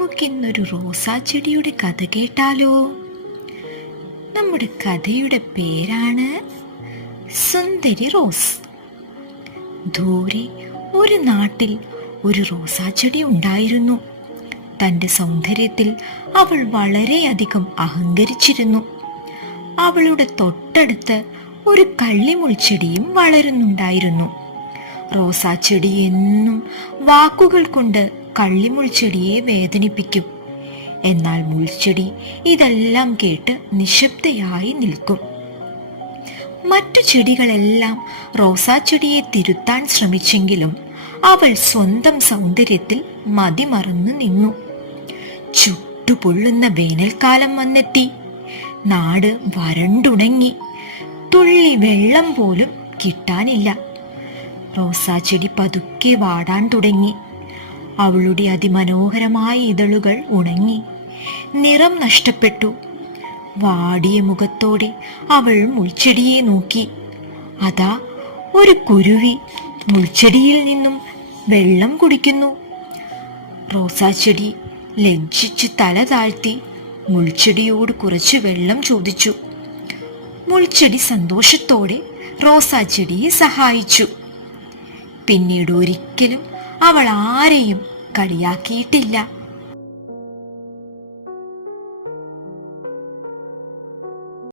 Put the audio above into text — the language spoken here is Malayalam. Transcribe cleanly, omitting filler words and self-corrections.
നമുക്കിന്നൊരു റോസാച്ചെടിയുടെ കഥ കേട്ടാലോ? നമ്മുടെ കഥയുടെ പേരാണ് സുന്ദരി റോസ്. ദൂരെ ഒരു നാട്ടിൽ ഒരു റോസാച്ചെടി ഉണ്ടായിരുന്നു. തൻ്റെ സൗന്ദര്യത്തിൽ അവൾ വളരെയധികം അഹങ്കരിച്ചിരുന്നു. അവളുടെ തൊട്ടടുത്ത് ഒരു കള്ളിമുൾച്ചെടിയും വളരുന്നുണ്ടായിരുന്നു. റോസാച്ചെടി എന്നും വാക്കുകൾ കൊണ്ട് കള്ളിമുൾച്ചെടിയെ വേദനിപ്പിക്കും. എന്നാൽ മുൾച്ചെടി ഇതെല്ലാം കേട്ട് നിശബ്ദയായി നിൽക്കും. മറ്റു ചെടികളെല്ലാം റോസാച്ചെടിയെ തിരുത്താൻ ശ്രമിച്ചെങ്കിലും അവൾ സ്വന്തം സൗന്ദര്യത്തിൽ മതിമറന്നു നിന്നു. ചുട്ടുപൊള്ളുന്ന വേനൽക്കാലം വന്നെത്തി. നാട് വരണ്ടുണങ്ങി. തുള്ളി വെള്ളം പോലും കിട്ടാനില്ല. റോസാച്ചെടി പതുക്കെ വാടാൻ തുടങ്ങി. അവളുടെ അതിമനോഹരമായ ഇതളുകൾ ഉണങ്ങി, നിറം നഷ്ടപ്പെട്ടു. വാടിയ മുഖത്തോടെ അവൾ മുൾച്ചെടിയെ നോക്കി. അതാ ഒരു കുരുവി മുൾച്ചെടിയിൽ നിന്നും വെള്ളം കുടിക്കുന്നു. റോസാച്ചെടി ലജ്ജിച്ച് തല താഴ്ത്തി മുൾച്ചെടിയോട് കുറച്ച് വെള്ളം ചോദിച്ചു. മുൾച്ചെടി സന്തോഷത്തോടെ റോസാച്ചെടിയെ സഹായിച്ചു. പിന്നീട് ഒരിക്കലും അവൾ ആരെയും കളിയാക്കിയിട്ടില്ല.